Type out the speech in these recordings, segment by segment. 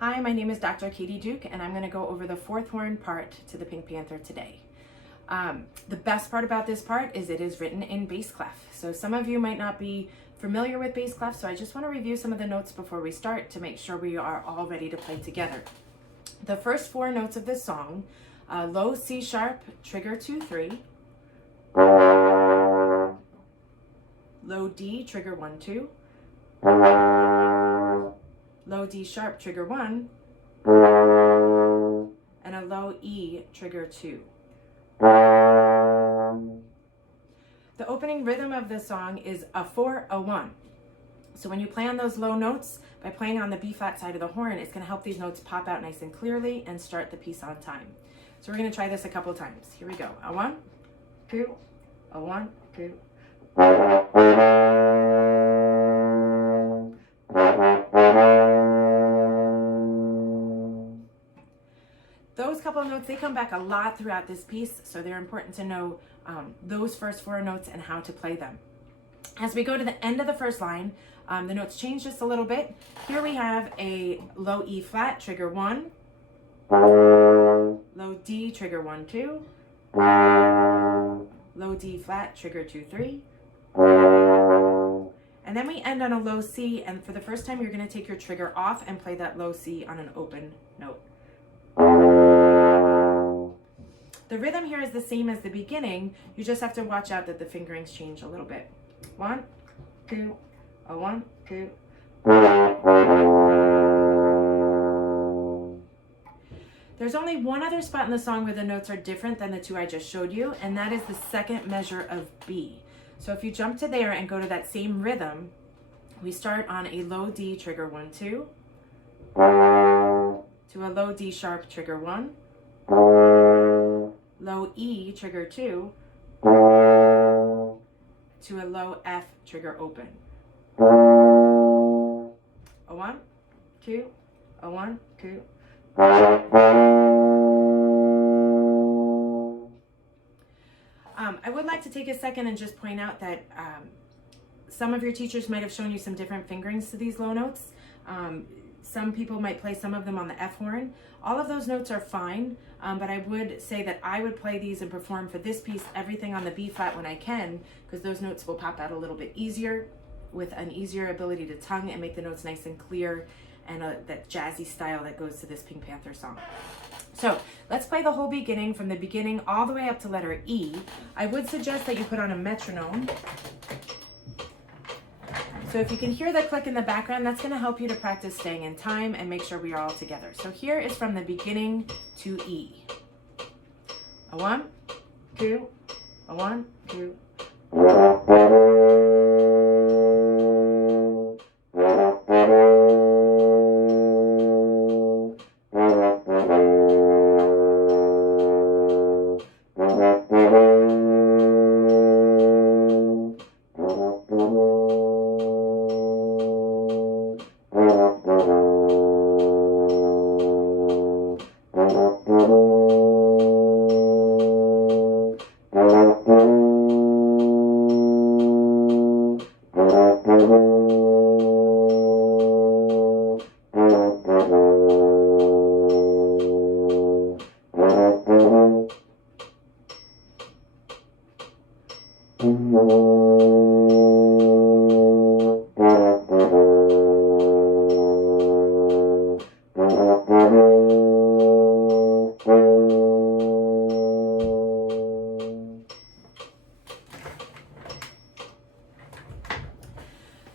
Hi, my name is Dr. Katie Duke, and I'm going to go over the fourth horn part to the Pink Panther today. The best part about this part is it is written in bass clef. So some of you might not be familiar with bass clef, so I just want to review some of the notes before we start to make sure we are all ready to play together. The first four notes of this song, low C sharp, trigger 2-3, low D, trigger 1-2, low D sharp, trigger 1, and a low E, trigger 2. The opening rhythm of the song is a 4-1. So when you play on those low notes, by playing on the B flat side of the horn, it's going to help these notes pop out nice and clearly and start the piece on time. So we're going to try this a couple times. Here we go. A 1, 2, a 1, 2. Those couple of notes, they come back a lot throughout this piece, so they're important to know those first four notes and how to play them. As we go to the end of the first line, the notes change just a little bit. Here we have a low E flat, trigger 1, low D, trigger 1-2, low D flat, trigger 2-3, and then we end on a low C, and for the first time you're going to take your trigger off and play that low C on an open note. The rhythm here is the same as the beginning. You just have to watch out that the fingerings change a little bit. 1, 2, a 1, 2. There's only one other spot in the song where the notes are different than the two I just showed you, and that is the second measure of B. So if you jump to there and go to that same rhythm, we start on a low D, trigger 1-2, to a low D sharp, trigger 1, low E, trigger 2, to a low F, trigger open. A 1, 2, a 1, 2. I would like to take a second and just point out that some of your teachers might have shown you some different fingerings to these low notes. Some people might play some of them on the F horn. All of those notes are fine, but I would say that I would play these and perform for this piece everything on the B flat when I can, because those notes will pop out a little bit easier with an easier ability to tongue and make the notes nice and clear and that jazzy style that goes to this Pink Panther song. So let's play the whole beginning from the beginning all the way up to letter E. I would suggest that you put on a metronome. So if you can hear the click in the background, that's going to help you to practice staying in time and make sure we are all together. So here is from the beginning to E. A 1, 2, a 1, 2.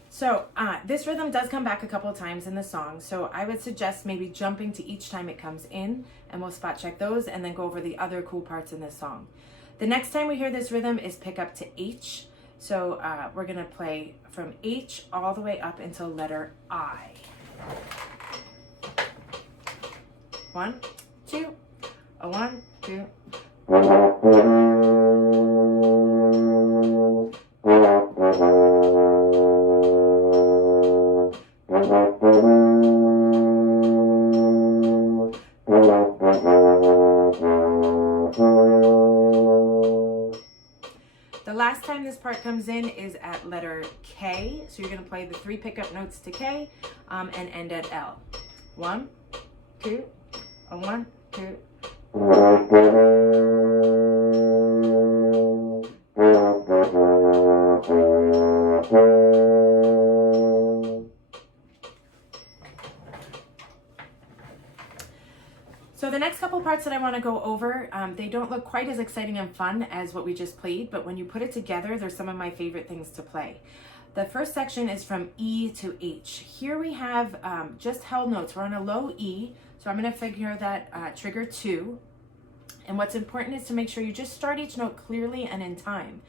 So this rhythm does come back a couple of times in the song, so I would suggest maybe jumping to each time it comes in, and we'll spot check those and then go over the other cool parts in this song. The next time we hear this rhythm is pick up to H, so we're going to play from H all the way up until letter I. 1, 2, a 1, 2. The last time this part comes in is at letter K. So you're going to play the 3 pickup notes to K and end at L. 1, two, a 1, 2. So the next couple parts that I want to go over, they don't look quite as exciting and fun as what we just played, but when you put it together, they're some of my favorite things to play. The first section is from E to H. Here we have just held notes. We're on a low E, so I'm going to figure that trigger 2. And what's important is to make sure you just start each note clearly and in time.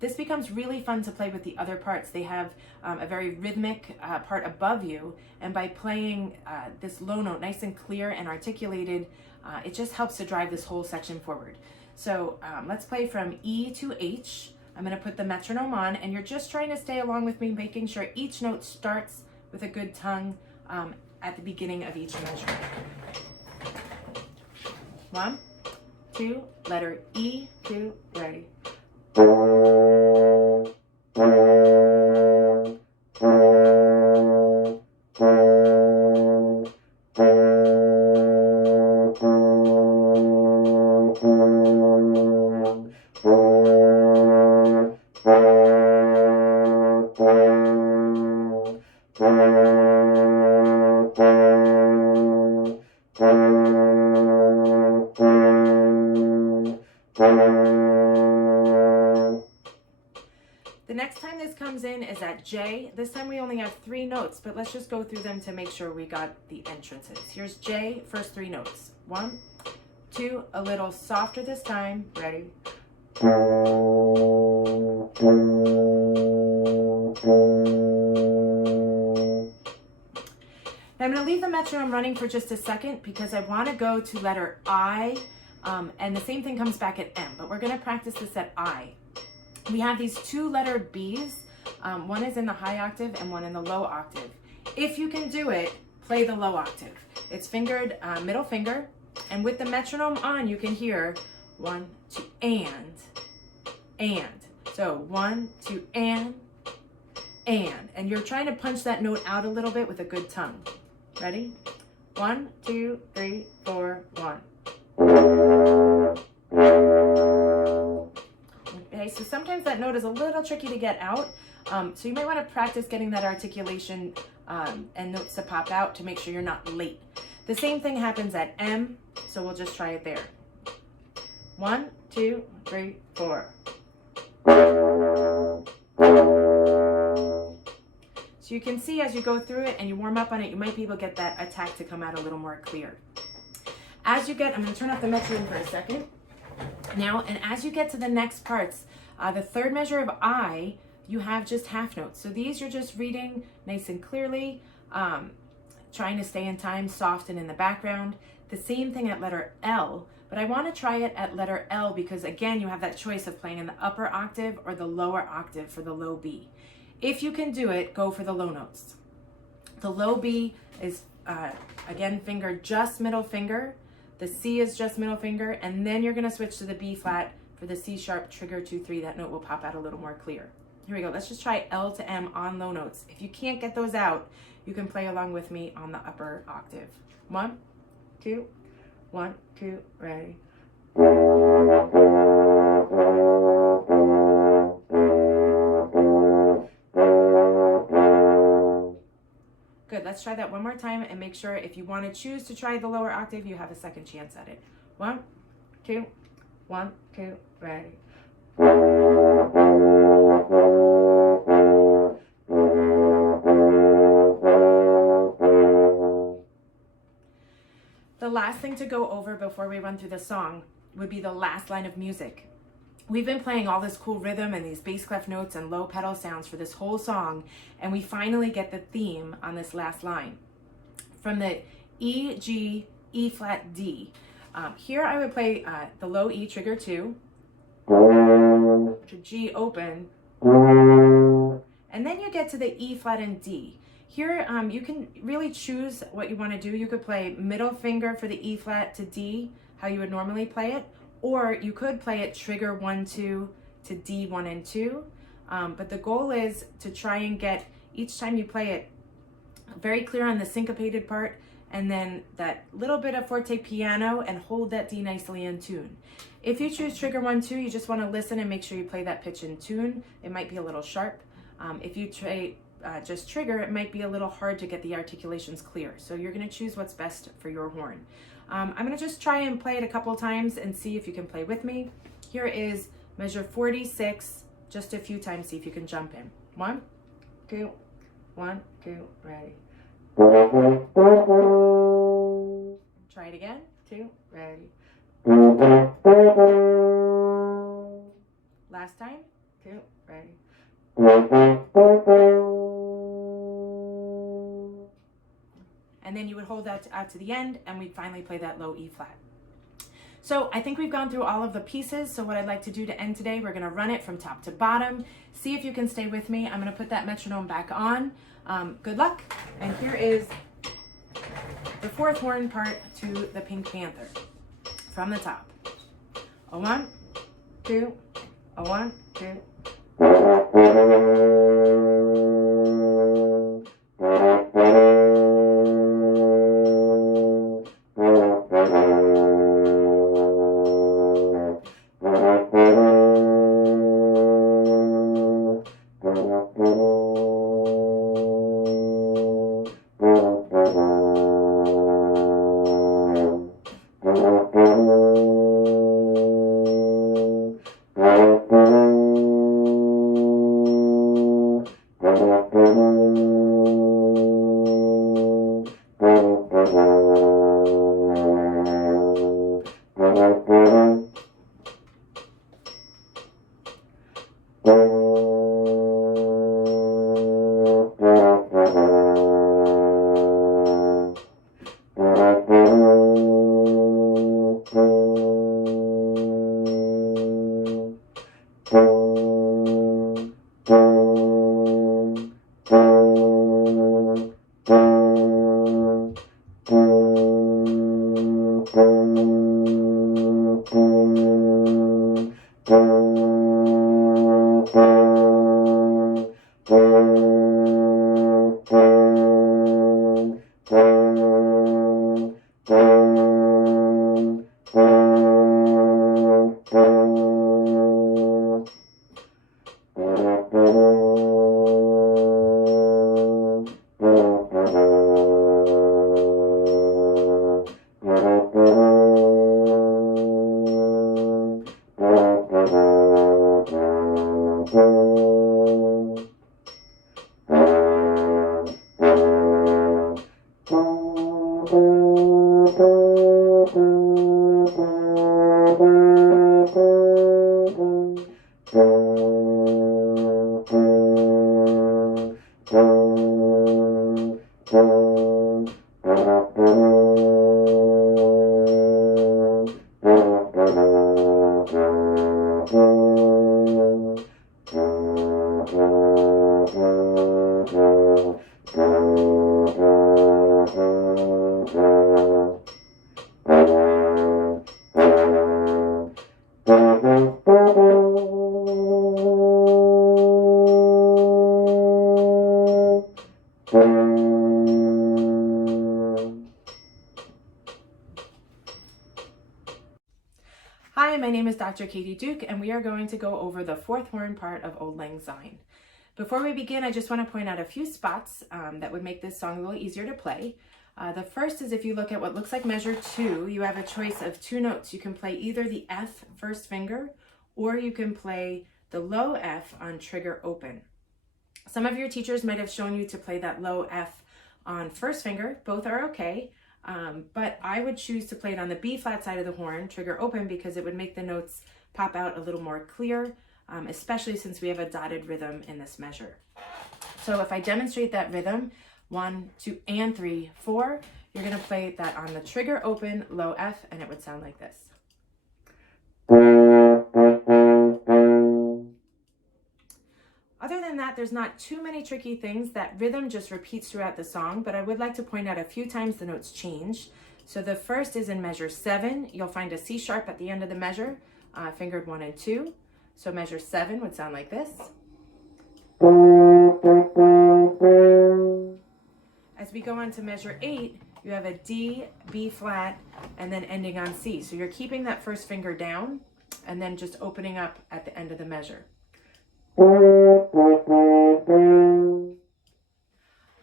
This becomes really fun to play with the other parts. They have a very rhythmic part above you, and by playing this low note nice and clear and articulated, it just helps to drive this whole section forward. So let's play from E to H. I'm going to put the metronome on, and you're just trying to stay along with me, making sure each note starts with a good tongue at the beginning of each measure. 1, 2, letter E, 2, ready. The next time this comes in is at J. This time we only have 3 notes, but let's just go through them to make sure we got the entrances. Here's J, first 3 notes. 1, 2, a little softer this time. Ready? Now I'm going to leave the metronome running for just a second because I want to go to letter I, and the same thing comes back at M, but we're going to practice this at I. We have these 2 letter B's. One is in the high octave and one in the low octave. If you can do it, play the low octave. It's fingered middle finger, and with the metronome on, you can hear 1, 2, and. So 1, 2, and. And you're trying to punch that note out a little bit with a good tongue. Ready? 1, 2, 3, 4, 1. Okay, so sometimes that note is a little tricky to get out, so you might want to practice getting that articulation and notes to pop out to make sure you're not late. The same thing happens at M, so we'll just try it there. 1, 2, 3, 4. So you can see as you go through it and you warm up on it, you might be able to get that attack to come out a little more clear. As you get, I'm going to turn off the metronome for a second. Now, and as you get to the next parts, the third measure of I, you have just half notes. So these you're just reading nice and clearly, trying to stay in time, soft and in the background. The same thing at letter L, but I want to try it at letter L because again, you have that choice of playing in the upper octave or the lower octave for the low B. If you can do it, go for the low notes. The low B is, again, fingered just middle finger. The C is just middle finger, and then you're going to switch to the B flat for the C sharp trigger 2, 3. That note will pop out a little more clear. Here we go. Let's just try L to M on low notes. If you can't get those out, you can play along with me on the upper octave. 1, 2, 1, 2, ready. Good, let's try that one more time and make sure if you want to choose to try the lower octave, you have a second chance at it. 1, 2, 1, 2, ready. The last thing to go over before we run through the song would be the last line of music. We've been playing all this cool rhythm and these bass clef notes and low pedal sounds for this whole song, and we finally get the theme on this last line. From the E, G, E flat, D. Here I would play the low E trigger 2, to G open, and then you get to the E flat and D. Here you can really choose what you want to do. You could play middle finger for the E flat to D, how you would normally play it, or you could play it trigger 1, 2 to D, 1 and 2. But the goal is to try and get, each time you play it, very clear on the syncopated part and then that little bit of forte piano, and hold that D nicely in tune. If you choose trigger 1, 2, you just want to listen and make sure you play that pitch in tune. It might be a little sharp. If you just trigger, it might be a little hard to get the articulations clear. So you're going to choose what's best for your horn. I'm going to just try and play it a couple times and see if you can play with me. Here is measure 46, just a few times, see if you can jump in. 1, 2, 1, 2, ready. Try it again. 2, ready. Last time. 2, ready. And then you would hold that out to the end, and we'd finally play that low E flat. So I think we've gone through all of the pieces. So what I'd like to do to end today, we're going to run it from top to bottom. See if you can stay with me. I'm going to put that metronome back on. Good luck. And here is the fourth horn part to the Pink Panther from the top. A 1, 2, a 1, 2. Hi, my name is Dr. Katie Duke, and we are going to go over the fourth horn part of Auld Lang Syne. Before we begin, I just want to point out a few spots that would make this song a little easier to play. The first is if you look at what looks like measure 2, you have a choice of 2 notes. You can play either the F first finger, or you can play the low F on trigger open. Some of your teachers might have shown you to play that low F on first finger. Both are okay. But I would choose to play it on the B flat side of the horn, trigger open, because it would make the notes pop out a little more clear, especially since we have a dotted rhythm in this measure. So if I demonstrate that rhythm, 1, 2, and 3, 4, you're going to play that on the trigger open, low F, and it would sound like this. Other than that, there's not too many tricky things. That rhythm just repeats throughout the song, but I would like to point out a few times the notes change. So the first is in measure 7. You'll find a C sharp at the end of the measure, fingered 1 and 2. So measure 7 would sound like this. As we go on to measure 8, you have a D, B flat, and then ending on C. So you're keeping that first finger down and then just opening up at the end of the measure.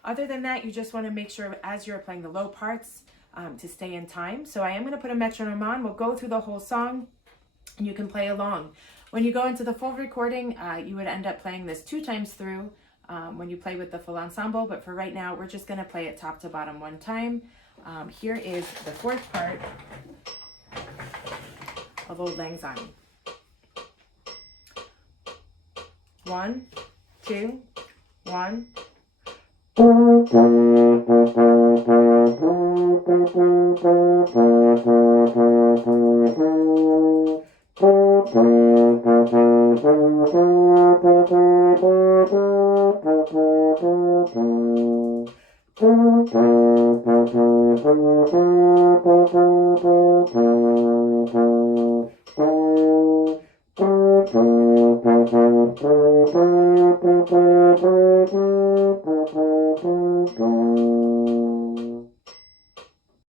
Other than that, you just want to make sure as you're playing the low parts to stay in time. So I am going to put a metronome on. We'll go through the whole song and you can play along. When you go into the full recording, you would end up playing this 2 times through when you play with the full ensemble. But for right now, we're just going to play it top to bottom 1 time. Here is the 4th part of Auld Lang Syne. 1, 2, 1.